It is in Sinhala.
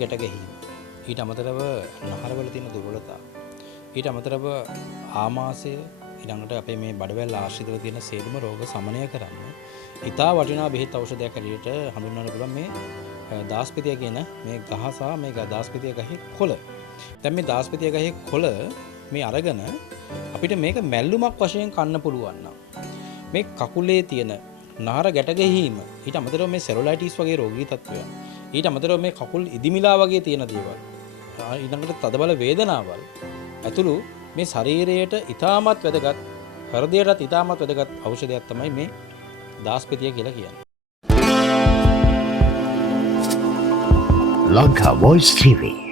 ගැට ගැහිම. ඊට අමතරව නහරවල තියෙන දුර්වලතා. ඊට අමතරව ආමාශය ඊළඟට අපේ මේ බඩවැල් ආශ්‍රිතව තියෙන සියලුම රෝග සමනය කරන්න ඉතා වටිනා බෙහෙත් ඖෂධයක් හැටියට හඳුන්වන්න පුළුවන් මේ දාස්පතිය කියන මේ ගහ සහ මේ දාස්පතිය ගහේ කොළ. දැන් මේ දාස්පතිය ගහේ කොළ මේ අරගෙන අපිට මේක මැල්ලුමක් වශයෙන් කන්න පුළුවන් නම් මේ කකුලේ තියෙන නහර ගැට ගැහිම ඊට අමතරව මේ සෙලුලයිටිස් වගේ රෝගී තත්ත්වයන් ඊට අමතරව මේ කකුල් ඉදිමිලා වගේ තියෙන දේවල් ඊළඟට තදබල වේදනාවල් ඇතුළු මේ ශරීරයට ඉතාමත් වැදගත් හෘදයටත් ඉතාමත් වැදගත් ඖෂධයක් තමයි මේ දාස්පතිය කියලා කියන්නේ. Lanka Voice TV